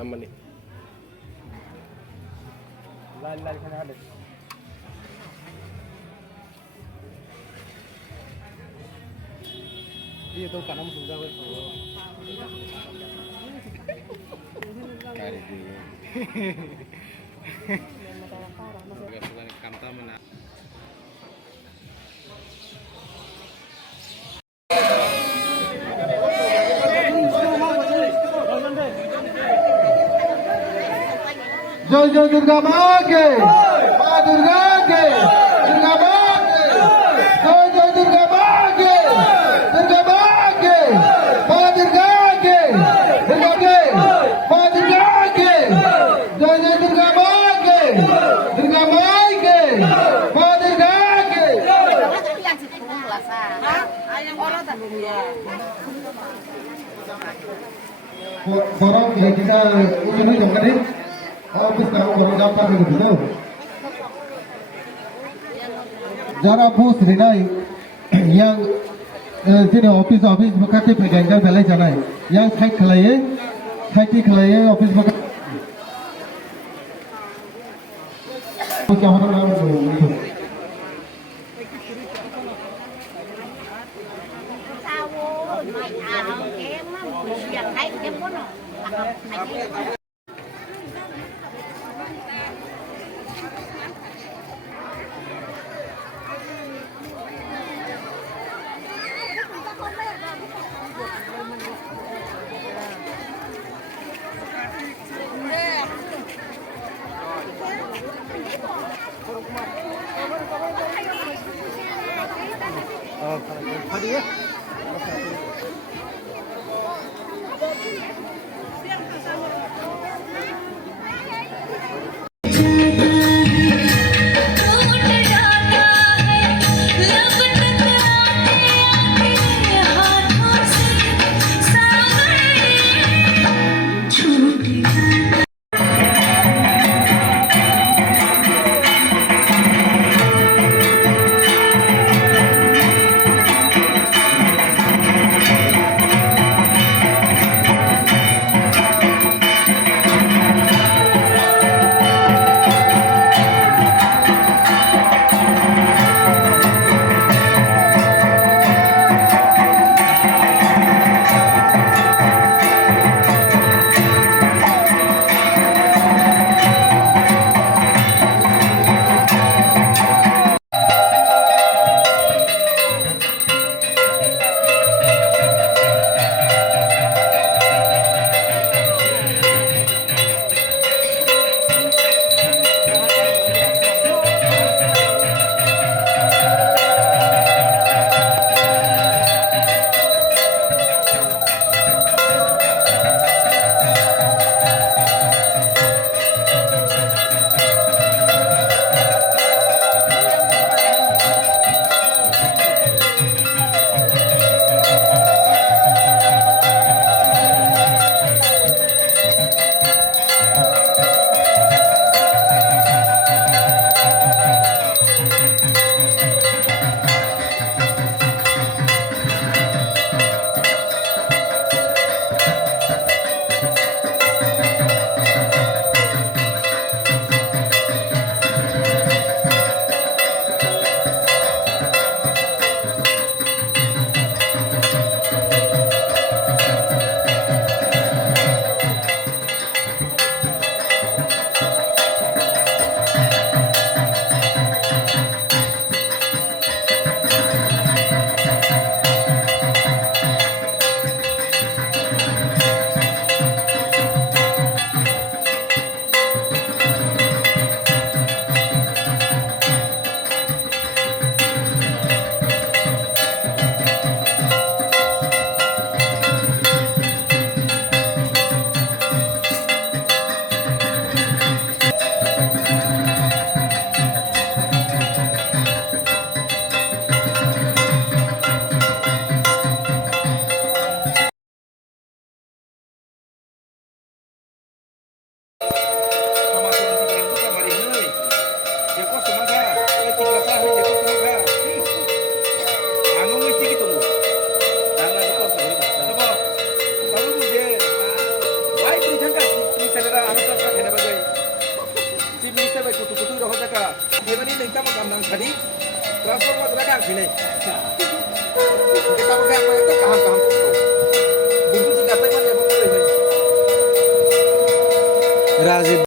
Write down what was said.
taman ni. Lain-lain kan ada. Iya tuh kanam sudah wes. Kari dulu. Kanta mana? जय जय दुर्गा माँ के माँ दुर्गा के दुर्गा माँ के जय जय दुर्गा माँ के दुर्गा माँ के माँ दुर्गा के दुर्गा के माँ दुर्गा के जय जय दुर्गा माँ के दुर्गा माँ के माँ दुर्गा के Borong ya kita ini dong kan ini. Habis kalau borong dapat begitu. Jora bus renai yang sini office bukan ke pegangan balai jalan. Yang site kelai office bukan. क्या हो रहा है? transformasi kan sini. Kita pakai apa itu kaham-kaham itu. Bungkus sudah apa yang mau Razib